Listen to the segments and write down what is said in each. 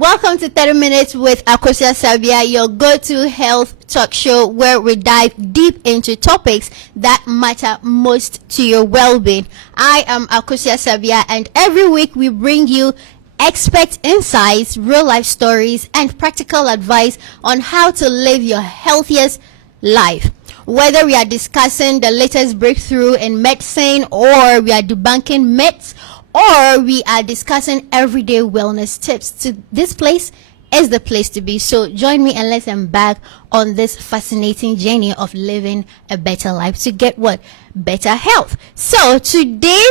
Welcome to 30 Minutes with Akosia Sabia, your go-to health talk show where we dive deep into topics that matter most to your well-being. I am Akosia Sabia, and every week we bring you expert insights, real-life stories, and practical advice on how to live your healthiest life. Whether we are discussing the latest breakthrough in medicine, or we are debunking myths, or we are discussing everyday wellness tips, this place is the place to be. So join me and let's embark on this fascinating journey of living a better life to get what? Better health. So today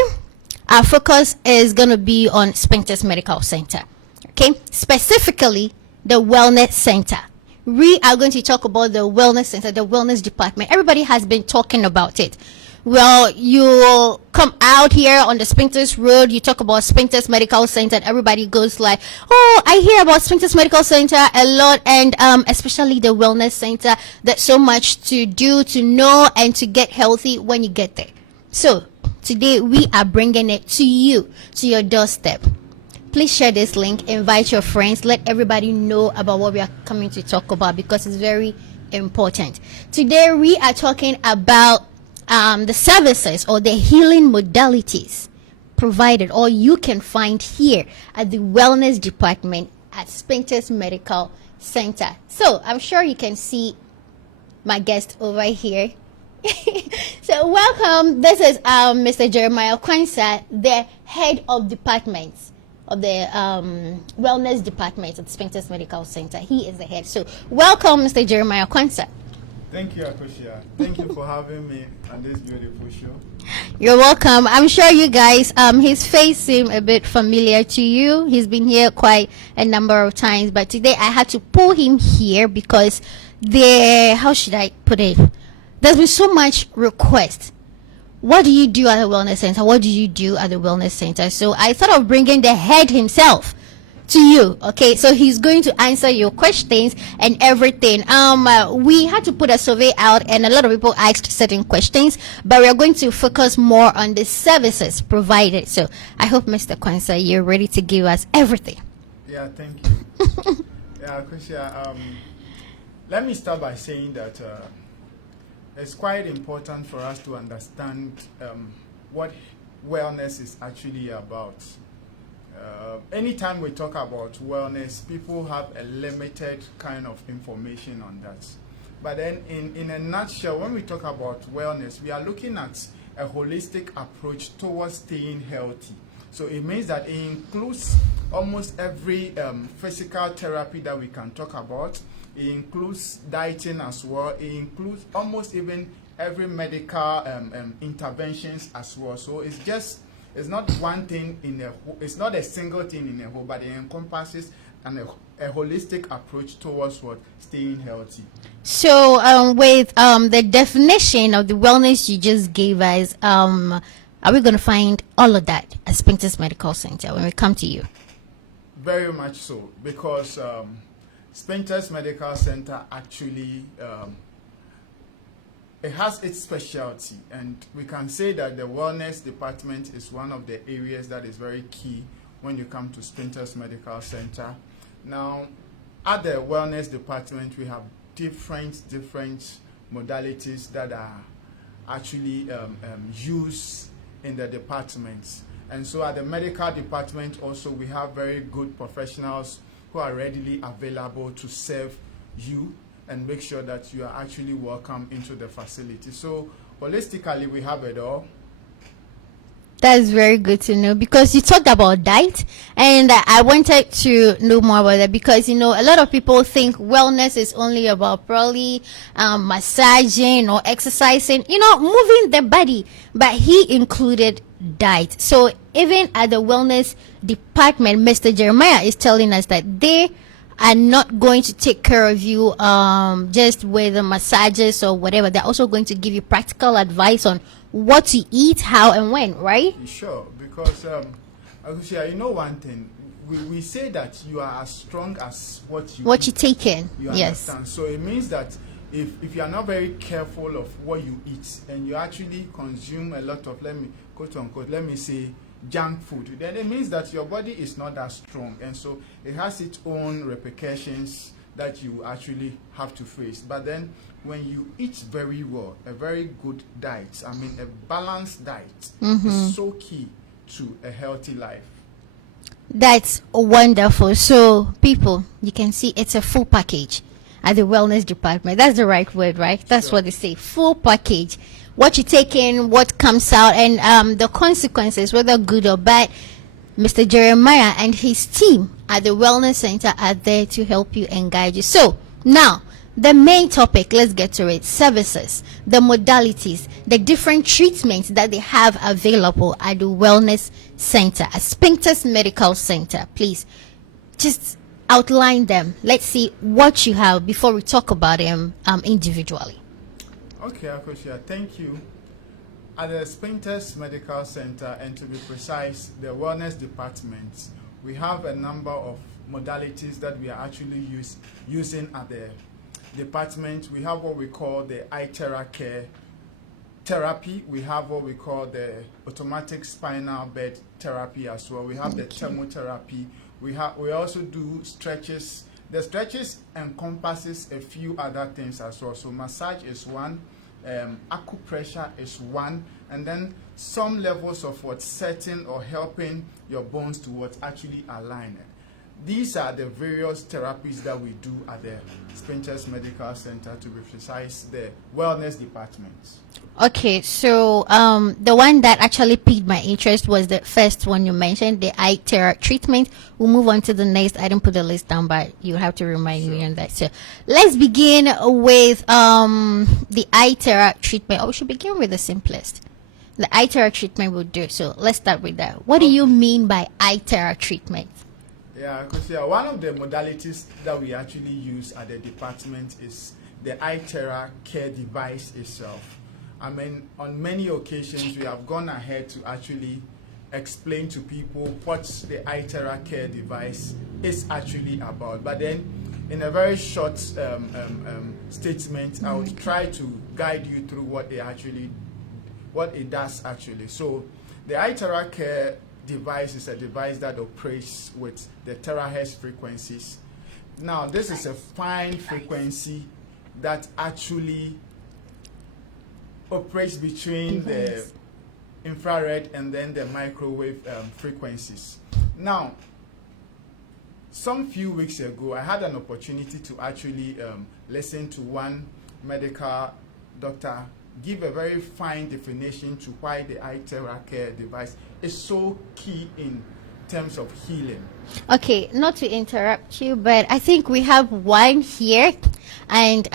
our focus is going to be on Spintex Medical Center. Okay, specifically the Wellness Center. We are going to talk about the Wellness Center, the Wellness Department. Everybody has been talking about it. Well, you come out here on the Spintex Road, you talk about Spintex Medical Center, and everybody goes like, oh, I hear about Spintex Medical Center a lot, and especially the Wellness Center. There's so much to do, to know, and to get healthy when you get there. So today we are bringing it to you, to your doorstep. Please share this link, invite your friends, let everybody know about what we are coming to talk about, because it's very important. Today we are talking about the services or the healing modalities provided or you can find here at the Wellness Department at Spintex Medical Center. So I'm sure you can see my guest over here. So welcome. This is Mr. Jeremiah Kwanzaa, the head of departments of the Wellness Department at Spintex Medical Center. He is the head. So welcome, Mr. Jeremiah Kwanzaa. Thank you, Akosia. Thank you for having me on this beautiful show. You're welcome. I'm sure you guys, his face seemed a bit familiar to you. He's been here quite a number of times, but today I had to pull him here because how should I put it? There's been so much request. What do you do at the Wellness Center? What do you do at the Wellness Center? So I thought of bringing the head himself to you. Okay, so he's going to answer your questions and everything. We had to put a survey out and a lot of people asked certain questions, but we are going to focus more on the services provided. So I hope, Mr. Kwanzaa, you're ready to give us everything. Yeah, thank you. Yeah, Akosia, let me start by saying that it's quite important for us to understand what wellness is actually about. Anytime we talk about wellness, people have a limited kind of information on that. But then in a nutshell, when we talk about wellness, we are looking at a holistic approach towards staying healthy. So it means that it includes almost every physical therapy that we can talk about. It includes dieting as well. It includes almost even every medical interventions as well. So it's not one thing it's not a single thing in a whole, but it encompasses a holistic approach towards staying healthy. So with the definition of the wellness you just gave us, are we going to find all of that at Spintex Medical Center when we come to you? Very much so, because Spintex Medical Center actually it has its specialty, and we can say that the wellness department is one of the areas that is very key when you come to Spintex Medical Center. Now, at the wellness department, we have different modalities that are actually used in the departments. And so at the medical department also, we have very good professionals who are readily available to serve you and make sure that you are actually welcome into the facility. So holistically, we have it all. That's very good to know, because you talked about diet, and I wanted to know more about that, because a lot of people think wellness is only about probably massaging or exercising, moving the body, but he included diet. So even at the wellness department, Mr. Jeremiah is telling us that they are not going to take care of you just with the massages or whatever. They're also going to give you practical advice on what to eat, how and when, right? Sure, because you know one thing, we say that you are as strong as what you take in. You understand? Yes. So it means that if you are not very careful of what you eat and you actually consume a lot of, let me say, junk food, then it means that your body is not that strong, and so it has its own repercussions that you actually have to face. But then when you eat very well, a very good diet, I mean a balanced diet, is so key to a healthy life. That's wonderful. So, people, you can see it's a full package at the wellness department. That's the right word, right? That's Sure. what they say. Full package. What you take in, what comes out, and the consequences, whether good or bad. Mr. Jeremiah and his team at the Wellness Center are there to help you and guide you. So, now, the main topic, let's get to it. Services, the modalities, the different treatments that they have available at the Wellness Center, at Spintex Medical Center. Please, just outline them. Let's see what you have before we talk about them individually. Okay, Akosia, thank you. At the Spintex Medical Center, and to be precise, the wellness department, we have a number of modalities that we are actually using at the department. We have what we call the IteraCare therapy. We have what we call the automatic spinal bed therapy as well. We have the thermotherapy. We also do stretches. The stretches encompasses a few other things as well. So massage is one, acupressure is one, and then some levels of what setting or helping your bones to what actually align it. These are the various therapies that we do at the Spintex Medical Center, to be precise, the wellness department. Okay, so the one that actually piqued my interest was the first one you mentioned, the IteraCare treatment. We'll move on to the next. I didn't put the list down, but you have to remind me on that. So let's begin with the IteraCare treatment. Oh, we should begin with the simplest. The IteraCare treatment will do. So let's start with that. What do you mean by IteraCare treatment? Yeah, because one of the modalities that we actually use at the department is the IteraCare device itself. I mean, on many occasions, we have gone ahead to actually explain to people what the IteraCare device is actually about. But then, in a very short statement, I would try to guide you through what it does actually. So, the IteraCare device is a device that operates with the Terahertz frequencies. Now, this is a fine frequency that actually operates between the infrared and then the microwave frequencies. Now, some few weeks ago, I had an opportunity to actually listen to one medical doctor give a very fine definition to why the IteraCare device is so key in terms of healing. Okay, not to interrupt you, but I think we have one here, and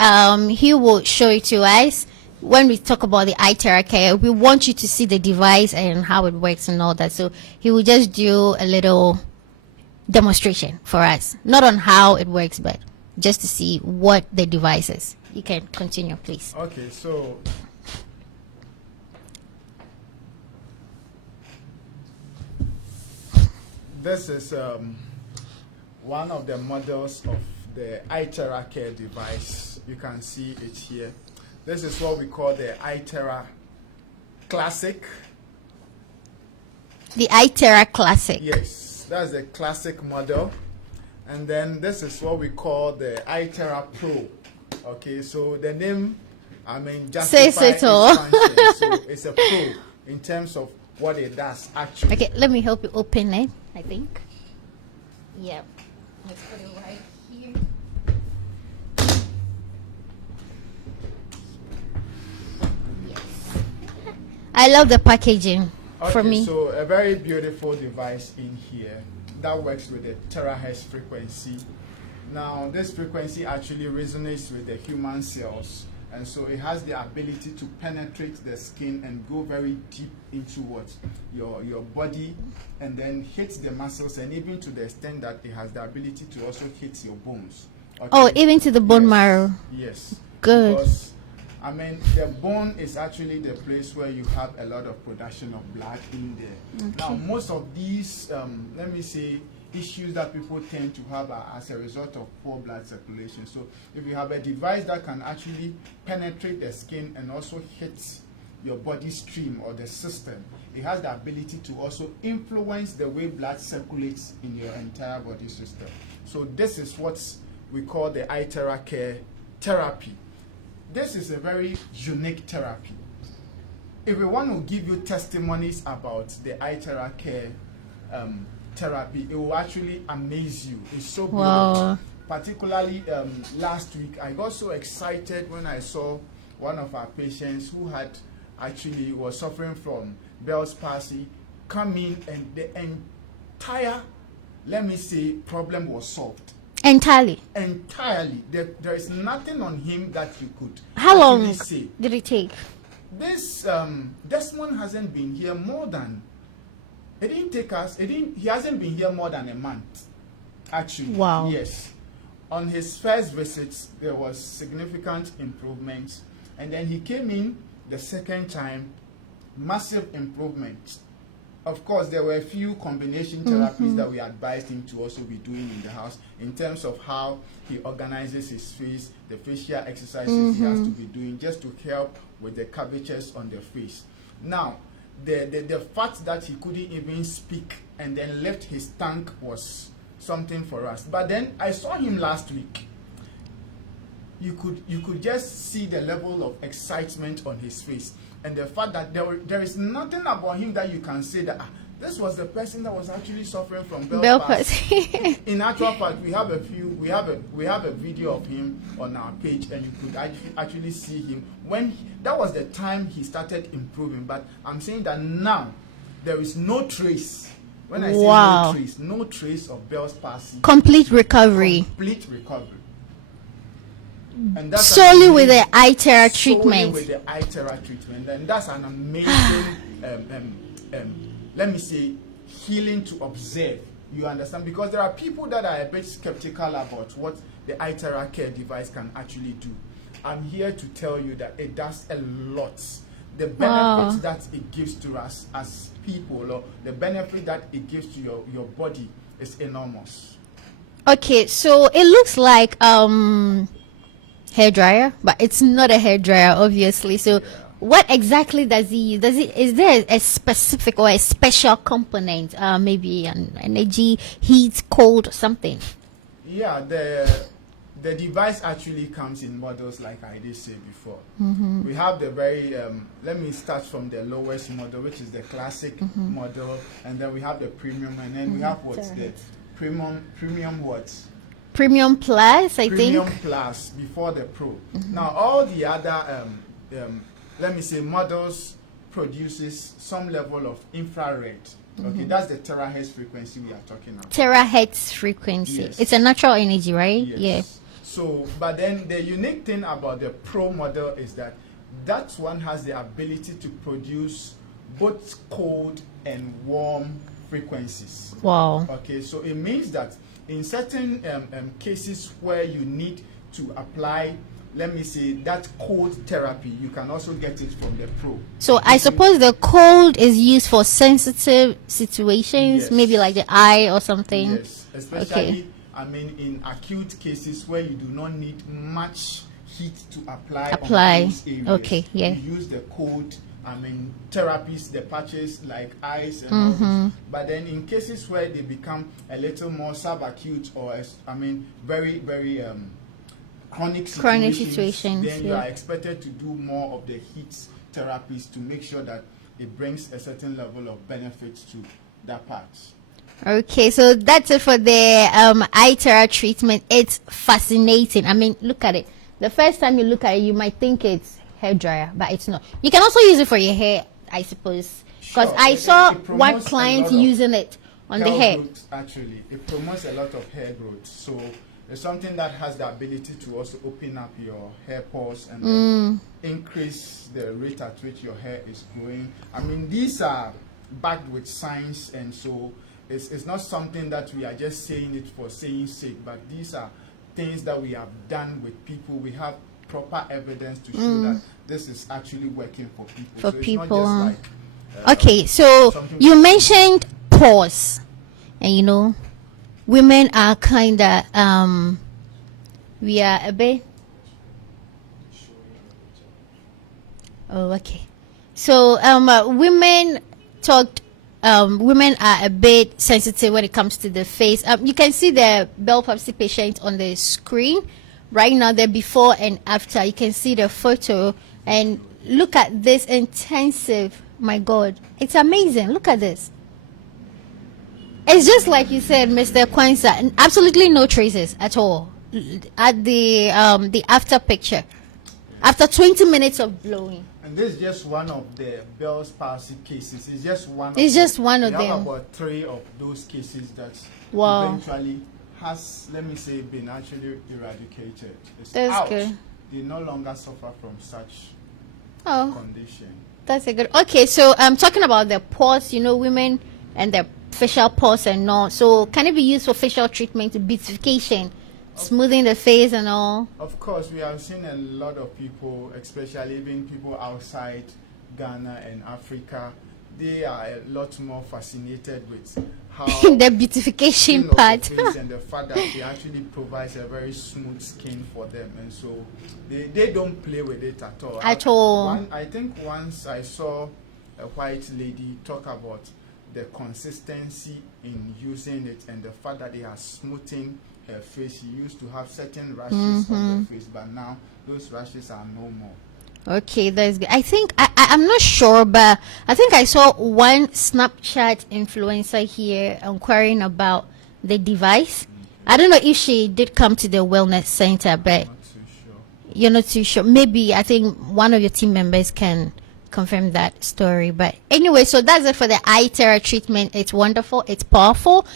he will show it to us. When we talk about the IteraCare, we want you to see the device and how it works and all that. So he will just do a little demonstration for us, not on how it works, but just to see what the device is. You can continue, please. Okay, so this is one of the models of the IteraCare device. You can see it here. This is what we call the Itera Classic. The Itera Classic. Yes, that's the classic model. And then this is what we call the Itera Pro. Okay, so the name, I mean, justifies its function. So it's a pro in terms of what it does actually. Okay, let me help you open it, I think. Yep. Let's put it right here. Yes. I love the packaging for me. So a very beautiful device in here that works with the terahertz frequency. Now, this frequency actually resonates with the human cells, and so it has the ability to penetrate the skin and go very deep into what your body, and then hit the muscles, and even to the extent that it has the ability to also hit your bones. Okay? Oh, even to the bone marrow. Yes. Good. Because, I mean, the bone is actually the place where you have a lot of production of blood in there. Okay. Now, most of these, let me say, issues that people tend to have are as a result of poor blood circulation. So if you have a device that can actually penetrate the skin and also hit your body stream or the system. It has the ability to also influence the way blood circulates in your entire body system. So this is what we call the IteraCare therapy. This is a very unique therapy. If we want to give you testimonies about the IteraCare therapy, it will actually amaze you. It's so beautiful. Wow. Particularly last week, I got so excited when I saw one of our patients who was suffering from Bell's palsy come in, and the entire, let me say, problem was solved. Entirely. There is nothing on him that you could How long say. did it take? This Desmond hasn't been here more than, he hasn't been here more than a month, actually. Wow. Yes. On his first visits, there was significant improvement, and then he came in the second time, massive improvement. Of course, there were a few combination therapies that we advised him to also be doing in the house in terms of how he organizes his face, the facial exercises he has to be doing just to help with the curvatures on the face. Now, the fact that he couldn't even speak and then left his tongue was something for us. But then I saw him last week. You could just see the level of excitement on his face, and the fact that there is nothing about him that you can say that this was the person that was actually suffering from Bell palsy. In actual fact, we have a video of him on our page, and you could actually see him that was the time he started improving. But I'm saying that now there is no trace. When I say no trace of Bell's palsy. Complete recovery. And that's solely with the IteraCare treatment. Solely with the IteraCare treatment, and that's an amazing, let me say, healing to observe. You understand? Because there are people that are a bit skeptical about what the IteraCare device can actually do. I'm here to tell you that it does a lot. The benefits that it gives to us as people, or the benefit that it gives to your body, is enormous. Okay, so it looks like hair dryer, but it's not a hair dryer, obviously. So what exactly does he use? Is there a specific or a special component, maybe an energy, heat, cold, something? Yeah, the device actually comes in models like I did say before. We have the very let me start from the lowest model, which is the classic model, and then we have the premium, and then we have what's the premium what? Premium Plus, I think. Premium Plus before the Pro. Now, all the other, let me say, models produces some level of infrared. Okay, that's the terahertz frequency we are talking about. Terahertz frequency. Yes. It's a natural energy, right? Yes. Yeah. So, but then the unique thing about the Pro model is that one has the ability to produce both cold and warm frequencies. Wow. Okay, so it means that in certain cases where you need to apply, let me say, that cold therapy, you can also get it from the Pro. So I suppose the cold is used for sensitive situations, yes, maybe like the eye or something. Yes, especially, I mean, in acute cases where you do not need much heat to apply on those areas. Okay, yeah. You use the cold, I mean, therapies, the patches like ice and all this. But then in cases where they become a little more subacute or, I mean, very, very chronic situations, then you are expected to do more of the heat therapies to make sure that it brings a certain level of benefit to that part. Okay, so that's it for the IteraCare treatment. It's fascinating. I mean, look at it. The first time you look at it, you might think it's hair dryer, but it's not. You can also use it for your hair, I suppose, because I saw one client using it on the hair. Growth, actually, it promotes a lot of hair growth. So it's something that has the ability to also open up your hair pores and then increase the rate at which your hair is growing. I mean, these are backed with science, and so it's not something that we are just saying it for saying sake, but these are things that we have done with people. We have proper evidence to show that this is actually working for people. For so people. It's not just like, okay, so you mentioned pause, and you know, women are kind of we are a bit. Oh, okay. So women talked. Women are a bit sensitive when it comes to the face. You can see the Bell palsy patient on the screen right now. The before and after. You can see the photo and look at this intensive. My God, it's amazing. Look at this. It's just like you said, Mr. Kwanzaa. Absolutely no traces at all at the after picture. After 20 minutes of blowing. And this is just one of the Bell's palsy cases. It's just one. It's just one of them. We have about 3 of those cases that eventually has, let me say, been actually eradicated. It's That's out. good. They no longer suffer from such condition. That's a good. Okay, so talking about the pores, women and their facial pores and all. So can it be used for facial treatment, beautification, smoothing the face and all? Of course, we have seen a lot of people, especially even people outside Ghana and Africa. They are a lot more fascinated with how the beautification part the face and the fact that it actually provides a very smooth skin for them, and so they don't play with it at all. I think once I saw a white lady talk about the consistency in using it and the fact that they are smoothing her face. She used to have certain rashes on her face, but now those rashes are no more. Okay, that's good. I think I'm not sure, but I think I saw one Snapchat influencer here inquiring about the device. I don't know if she did come to the wellness center, but Not too sure. you're not too sure. Maybe I think one of your team members can confirm that story. But anyway, so that's it for the IteraCare treatment. It's wonderful. It's powerful.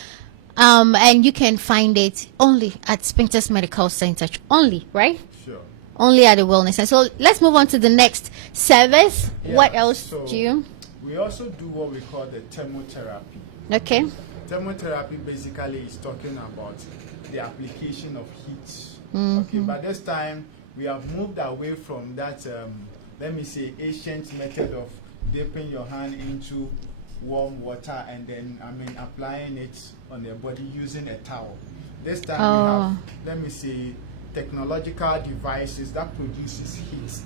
And you can find it only at Spintex Medical Center. Only, right? Sure. Only at the wellness center. So let's move on to the next service. Yeah, What else so do you? We also do what we call the thermotherapy. Okay. Thermotherapy basically is talking about the application of heat. Okay, but this time we have moved away from that, let me say, ancient method of dipping your hand into warm water and then, applying it on the body using a towel. This time we have, let me say, technological devices that produces heat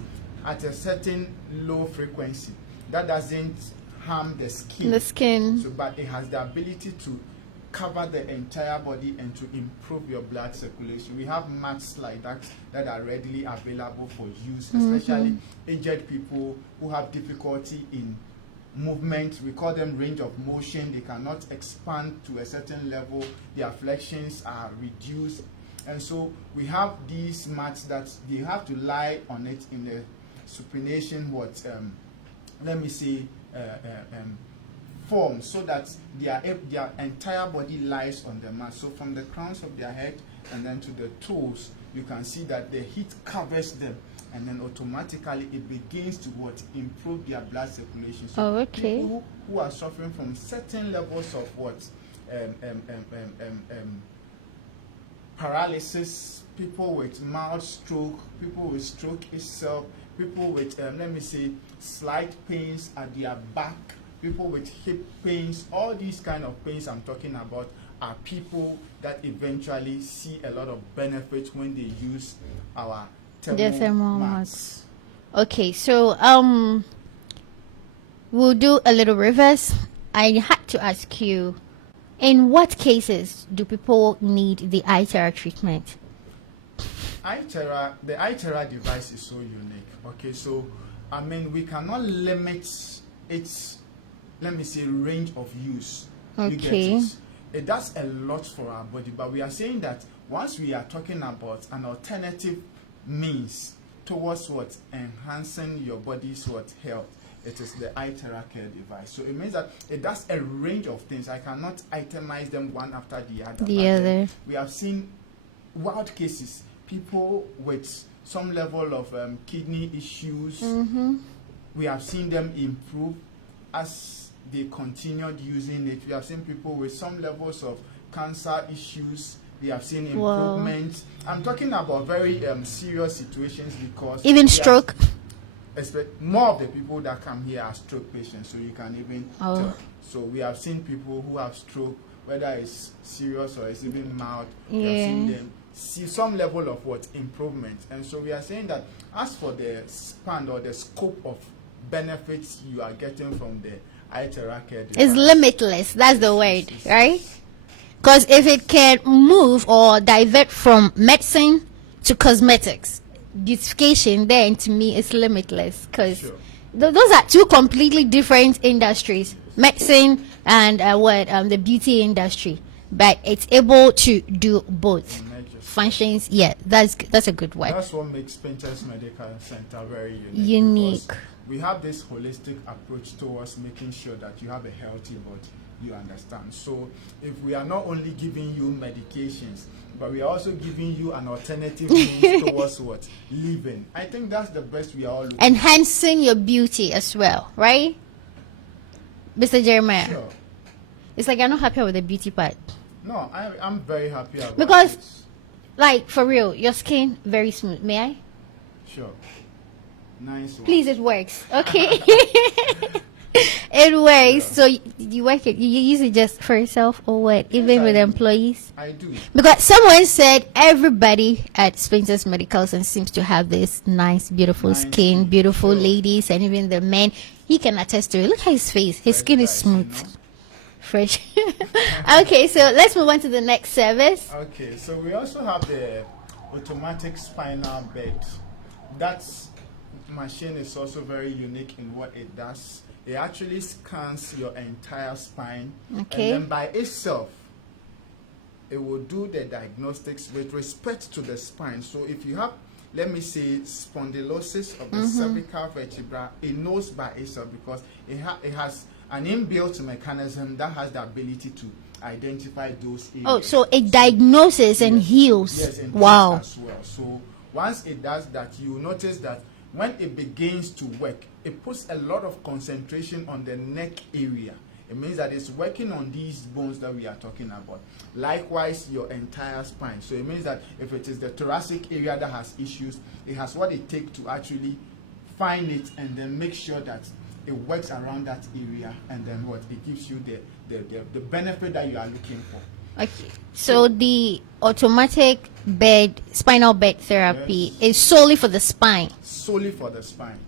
at a certain low frequency that doesn't harm the skin. So, but it has the ability to cover the entire body and to improve your blood circulation. We have mats like that that are readily available for use, especially aged people who have difficulty in movement. We call them range of motion. They cannot expand to a certain level. Their flexions are reduced. And so we have these mats that they have to lie on it in the supination, form, so that their entire body lies on the mat. So from the crowns of their head and then to the toes, you can see that the heat covers them, and then automatically it begins to improve their blood circulation. So people who are suffering from certain levels of paralysis, people with mild stroke, people with stroke itself, people with slight pains at their back, people with hip pains, all these kind of pains I'm talking about are people that eventually see a lot of benefit when they use our thermal mats. Okay, so we'll do a little reverse. I had to ask you, in what cases do people need the IteraCare treatment? The IteraCare device is so unique. Okay, so we cannot limit its, range of use. Okay. It does a lot for our body, but we are saying that once we are talking about an alternative means towards enhancing your body's health, it is the IteraCare device. So it means that it does a range of things. I cannot itemize them one after the other. We have seen wild cases, people with some level of kidney issues. We have seen them improve as they continued using it. We have seen people with some levels of cancer issues. We have seen improvement. I'm talking about very serious situations, because even stroke. More of the people that come here are stroke patients, so you can even tell. So we have seen people who have stroke, whether it's serious or it's even mild. We have seen them see some level of improvement. And so we are saying that as for the span or the scope of benefits you are getting from the IteraCare device. It's limitless. That's the word, right? Because if it can move or divert from medicine to cosmetics, beautification, then to me it's limitless. Because Sure. those are two completely different industries, medicine and the beauty industry. But it's able to do both functions. Yeah, that's a good word. That's what makes Spintex Medical Center very Unique. because we have this holistic approach towards making sure that you have a healthy body. You understand? So if we are not only giving you medications, but we are also giving you an alternative means towards what? Living. I think that's the best we are all looking for. Enhancing your beauty as well, right? Mr. Jeremiah. Sure. It's like you're not happy with the beauty part. No, I'm very happy about Because, it. like, for real, your skin very smooth. May I? Sure. Nice one. Please, it works. Okay. It works. So you work it. You use it just for yourself or what? Even I with do. employees? I do. Because someone said everybody at Spintex Medical Center seems to have this nice, beautiful Nice skin, skin, beautiful sure. ladies, and even the men. He can attest to it. Look at his face. His skin is Fresh, you smooth. know? Fresh. Okay, so let's move on to the next service. Okay, so we also have the automatic spinal bed. That machine is also very unique in what it does. It actually scans your entire spine, Okay. and then by itself, it will do the diagnostics with respect to the spine. So if you have, let me say, spondylosis of the cervical vertebra, it knows by itself because it has an inbuilt mechanism that has the ability to identify those areas. Oh, so it diagnoses and heals. Yes, and Wow. as well. So once it does that, you notice that when it begins to work, it puts a lot of concentration on the neck area. It means that it's working on these bones that we are talking about. Likewise, your entire spine. So it means that if it is the thoracic area that has issues, it has what it takes to actually find it and then make sure that it works around that area, and then what it gives you the benefit that you are looking for. Okay. So the automatic spinal bed therapy is solely for the spine. Solely for the spine.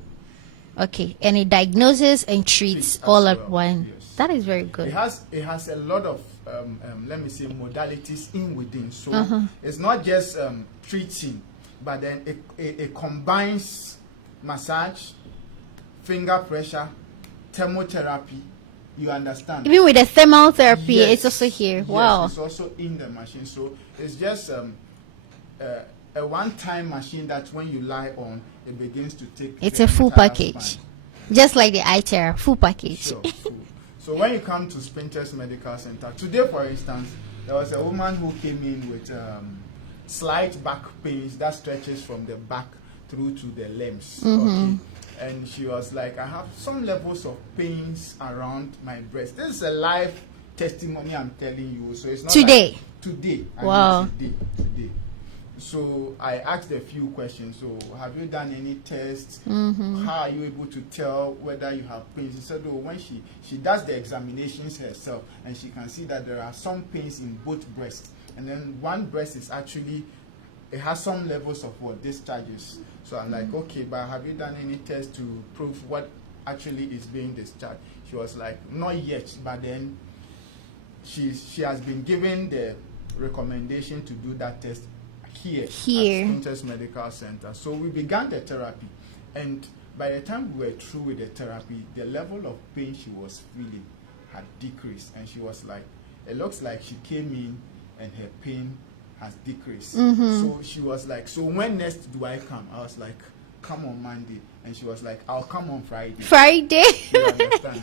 Okay, and it diagnoses and treats Treats all as at well, once. yes. That is very good. It has a lot of let me say modalities in within. So it's not just treating, but then it combines massage, finger pressure, thermotherapy. You understand? Even with the thermal therapy, Yes. it's also here. Yes, Wow. it's also in the machine. So it's just a one-time machine that when you lie on, it begins to take. It's the a full entire package. spine. Just like the IteraCare, full package. Sure, cool. So when you come to Spintex Medical Center, today for instance, there was a woman who came in with slight back pains that stretches from the back through to the limbs. Okay? And she was like, I have some levels of pains around my breast. This is a live testimony I'm telling you. So it's not Today? like today. I mean Wow. today. So I asked a few questions. So have you done any tests? How are you able to tell whether you have pains? She said, oh, when she does the examinations herself, and she can see that there are some pains in both breasts. And then one breast is actually, it has some levels of what discharges. So I'm like, okay, but have you done any tests to prove what actually is being discharged? She was like, not yet, but then she has been given the recommendation to do that test here. At Spintex Medical Center. So we began the therapy, and by the time we were through with the therapy, the level of pain she was feeling had decreased, and she was like, it looks like she came in and her pain has decreased. So she was like, so when next do I come? I was like, come on Monday. And she was like, I'll come on Friday. Friday? You understand?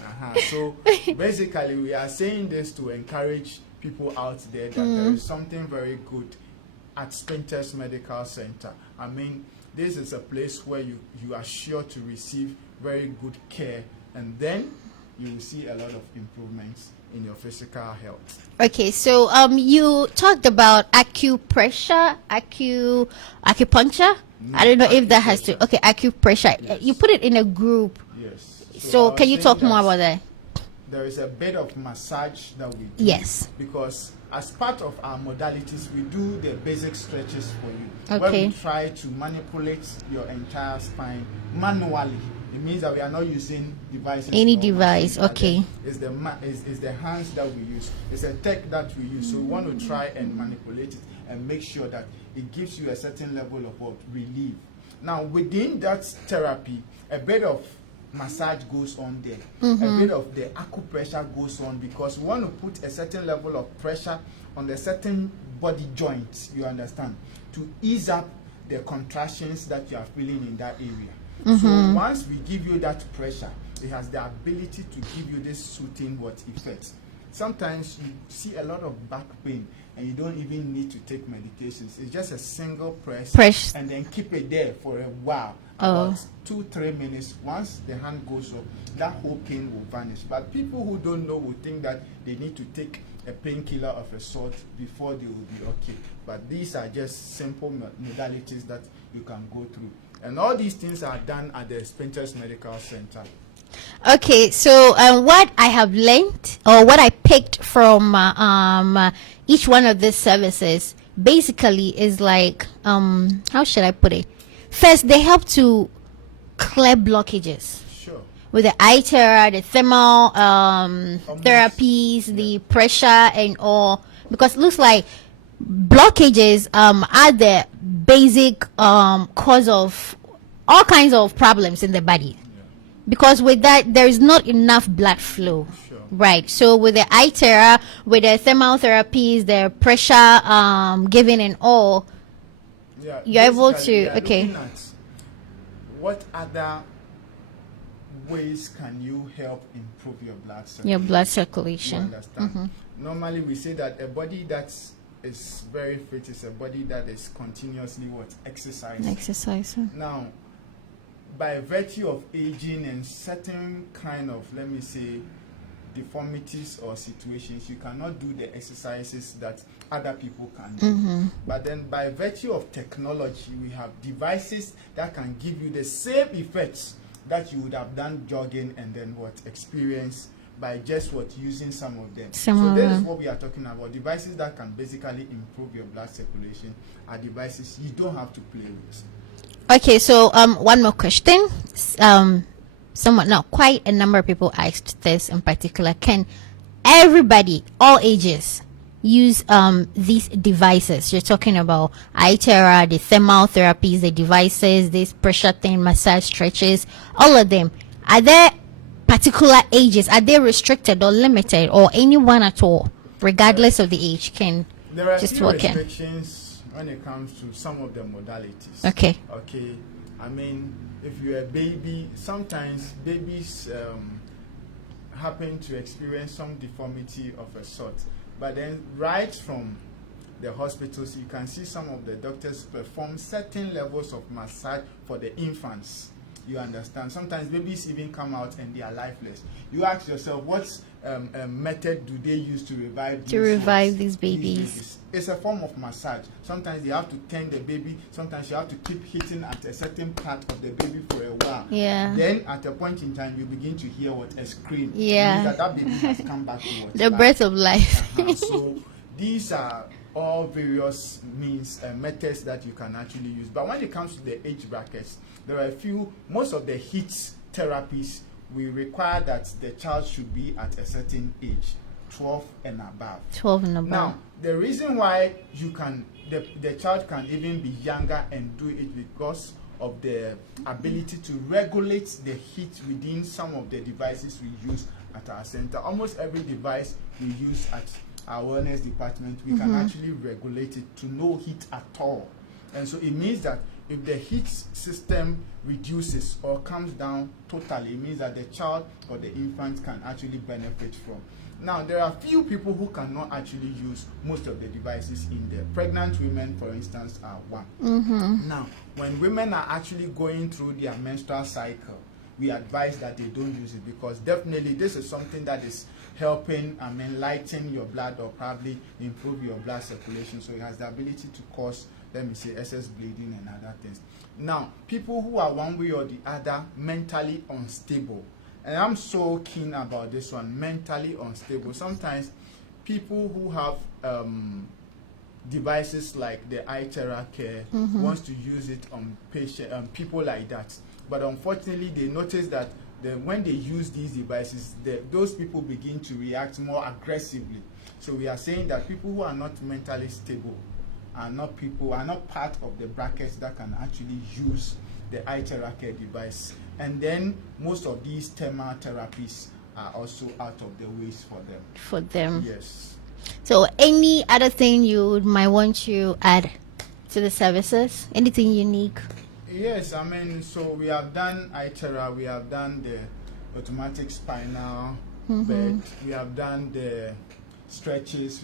So basically we are saying this to encourage people out there that there is something very good at Spintex Medical Center. I mean, this is a place where you are sure to receive very good care, and then you will see a lot of improvements in your physical health. Okay, so you talked about acupressure, acupuncture. I don't know if that has to. Okay, acupressure. Yes. You put it in a group. Yes. So I can was you saying talk more that about that? there is a bit of massage that we do. Yes. Because as part of our modalities, we do the basic stretches for you. Okay. Where we try to manipulate your entire spine manually. It means that we are not using devices. Any or device, machines, but okay. then it's the hands that we use. It's a tech that we use. So we want to try and manipulate it and make sure that it gives you a certain level of what? Relief. Now, within that therapy, a bit of massage goes on there. A bit of the acupressure goes on, because we want to put a certain level of pressure on the certain body joints, you understand, to ease up the contractions that you are feeling in that area. So once we give you that pressure, it has the ability to give you this soothing effect. Sometimes you see a lot of back pain and you don't even need to take medications. It's just a single press and then keep it there for a while, about 2-3 minutes. Once the hand goes up, that whole pain will vanish. But people who don't know will think that they need to take a painkiller of a sort before they will be okay. But these are just simple modalities that you can go through. And all these things are done at the Spintex Medical Center. Okay, so what I have learned, or what I picked from each one of these services, basically is like, how should I put it? First, they help to clear blockages. Sure. With the IteraCare, the thermal therapies, the pressure and all, because it looks like blockages are the basic cause of all kinds of problems in the body. Because with that, there is not enough blood flow. Sure. Right. So with the IteraCare, with the thermal therapies, the pressure giving and all, you're able to, okay. Looking at what other ways can you help improve your blood circulation? Your blood circulation. You understand? Normally we say that a body that is very fit is a body that is continuously exercising. Now, by virtue of aging and certain kind of, let me say, deformities or situations, you cannot do the exercises that other people can do. But then by virtue of technology, we have devices that can give you the same effects that you would have done jogging and then experience by just using some of them. So this is what we are talking about. Devices that can basically improve your blood circulation are devices you don't have to play with. Okay, so one more question. Quite a number of people asked this in particular. Can everybody, all ages, use these devices? You're talking about IteraCare, the thermal therapies, the devices, this pressure thing, massage stretches, all of them. Are there particular ages? Are they restricted or limited, or anyone at all, regardless of the age, can just walk in? There are restrictions when it comes to some of the modalities. Okay. I mean, if you're a baby, sometimes babies happen to experience some deformity of a sort. But then right from the hospitals, you can see some of the doctors perform certain levels of massage for the infants. You understand? Sometimes babies even come out and they are lifeless. You ask yourself, what method do they use to revive these babies? It's a form of massage. Sometimes you have to turn the baby. Sometimes you have to keep hitting at a certain part of the baby for a while. Yeah. Then at a point in time, you begin to hear a scream. Yeah. That baby has come back to the breath of life. So these are all various means and methods that you can actually use. But when it comes to the age brackets, there are a few. Most of the HIIT therapies, we require that the child should be at a certain age, 12 and above. 12 and above. Now, the reason why the child can even be younger and do it because of the ability to regulate the heat within some of the devices we use at our center. Almost every device we use at our wellness department, we can actually regulate it to no heat at all. And so it means that if the heat system reduces or comes down totally, it means that the child or the infant can actually benefit from. Now, there are few people who cannot actually use most of the devices in there. Pregnant women, for instance, are one. Now, when women are actually going through their menstrual cycle, we advise that they don't use it, because definitely this is something that is helping lighten your blood or probably improve your blood circulation. So it has the ability to cause, let me say, excess bleeding and other things. Now, people who are one way or the other mentally unstable, and I'm so keen about this one, mentally unstable. Sometimes people who have devices like the IteraCare wants to use it on people like that. But unfortunately, they notice that when they use these devices, those people begin to react more aggressively. So we are saying that people who are not mentally stable are not part of the brackets that can actually use the IteraCare device. And then most of these thermal therapies are also out of the ways for them. Yes. So any other thing you might want to add to the services? Anything unique? Yes, I mean, so we have done Itera, we have done the automatic spinal bed, we have done the stretches,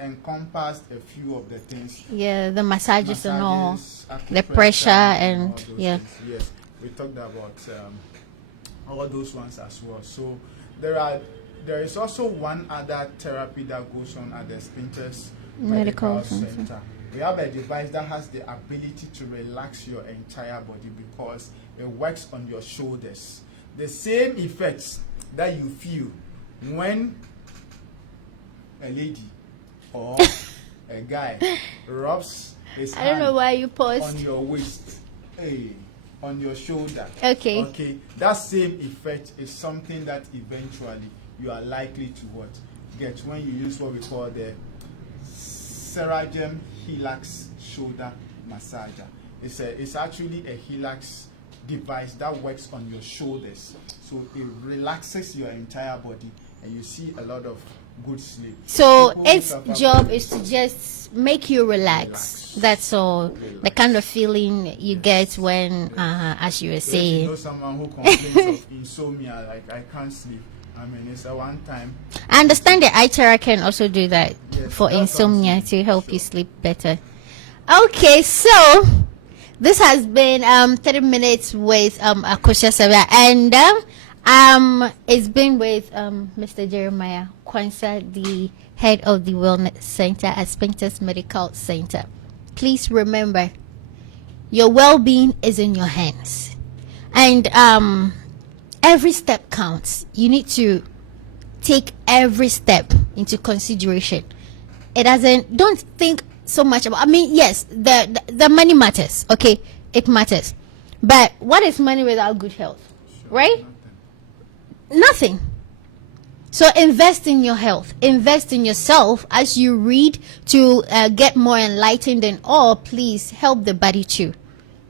encompassed a few of the things. Yeah, the massages and all, the pressure and yeah. Things. Yes, we talked about all those ones as well. So there is also one other therapy that goes on at the Spintex Medical Center. We have a device that has the ability to relax your entire body because it works on your shoulders. The same effects that you feel when a lady or a guy rubs his hand on your waist, on your shoulder. Okay. That same effect is something that eventually you are likely to get when you use what we call the Seragem Helix shoulder massager. It's actually a Helix device that works on your shoulders, so it relaxes your entire body, and you see a lot of good sleep. So its job is to just make you relax. That's all. Relax. The kind of feeling you get when, as you were saying. You know someone who complains of insomnia, like I can't sleep. I mean, it's a one time. I understand that IteraCare can also do that for insomnia to help you sleep better. Okay, so this has been 30 minutes with Akosia Sabia, and it's been with Mr. Jeremiah Kwanzaa, the head of the Wellness Center at Spintex Medical Center. Please remember, your well-being is in your hands, and every step counts. You need to take every step into consideration. Don't think so much about, I mean, yes, the money matters, okay? It matters. But what is money without good health? Sure, right? Nothing. So invest in your health. Invest in yourself as you read to get more enlightened, and all, please help the body too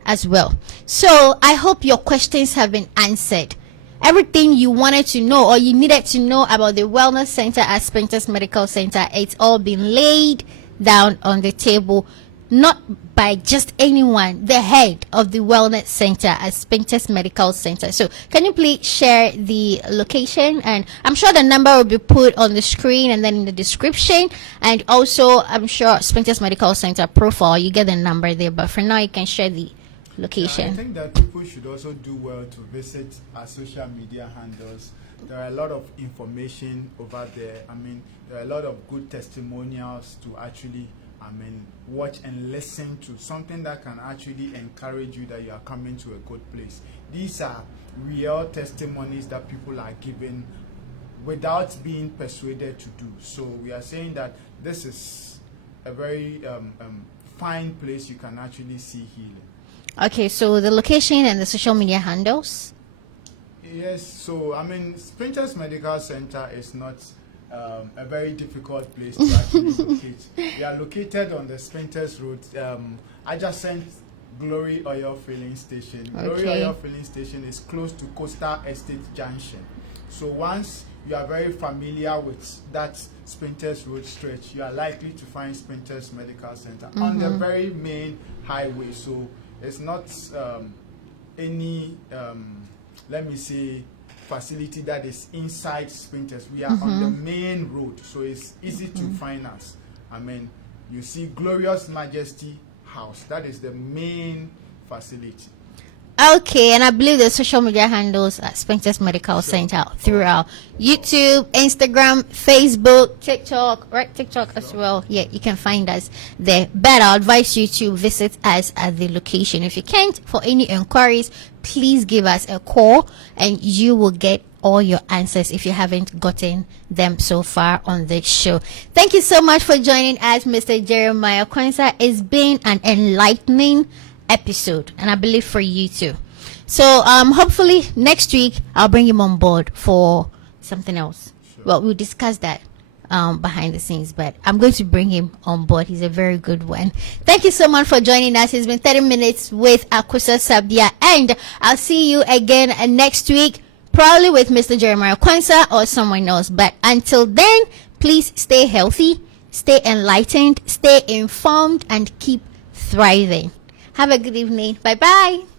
as well. So I hope your questions have been answered. Everything you wanted to know or you needed to know about the Wellness Center at Spintex Medical Center, it's all been laid down on the table, not by just anyone, the head of the Wellness Center at Spintex Medical Center. So can you please share the location? And I'm sure the number will be put on the screen and then in the description. And also, I'm sure Spintex Medical Center profile, you get the number there. But for now, you can share the location. Yeah, I think that people should also do well to visit our social media handles. There are a lot of information over there. I mean, there are a lot of good testimonials to actually, watch and listen to, something that can actually encourage you that you are coming to a good place. These are real testimonies that people are giving without being persuaded to do. So we are saying that this is a very fine place you can actually see healing. Okay, so the location and the social media handles? Yes, so Spintex Medical Center is not a very difficult place to actually locate. We are located on the Spintex Road, adjacent Glory Oil Filling Station. Okay. Glory Oil Filling Station is close to Coastal Estate Junction. So once you are very familiar with that Spintex Road stretch, you are likely to find Spintex Medical Center on the very main highway. So it's not any, let me say, facility that is inside Spintex. We are on the main road, so it's easy to find us. You see Glorious Majesty House. That is the main facility. Okay, and I believe the social media handles at Spintex Medical Center throughout YouTube, Instagram, Facebook, TikTok, right? TikTok as well. Yeah, you can find us there. But I advise you to visit us at the location. If you can't, for any inquiries, please give us a call and you will get all your answers if you haven't gotten them so far on the show. Thank you so much for joining us, Mr. Jeremiah Kwanzaa. It's been an enlightening episode, and I believe for you too. So hopefully next week I'll bring him on board for something else. Sure. Well, we'll discuss that behind the scenes, but I'm going to bring him on board. He's a very good one. Thank you so much for joining us. It's been 30 minutes with Akosia Sabia, and I'll see you again next week, probably with Mr. Jeremiah Kwanzaa or someone else. But until then, please stay healthy, stay enlightened, stay informed, and keep thriving. Have a good evening. Bye bye.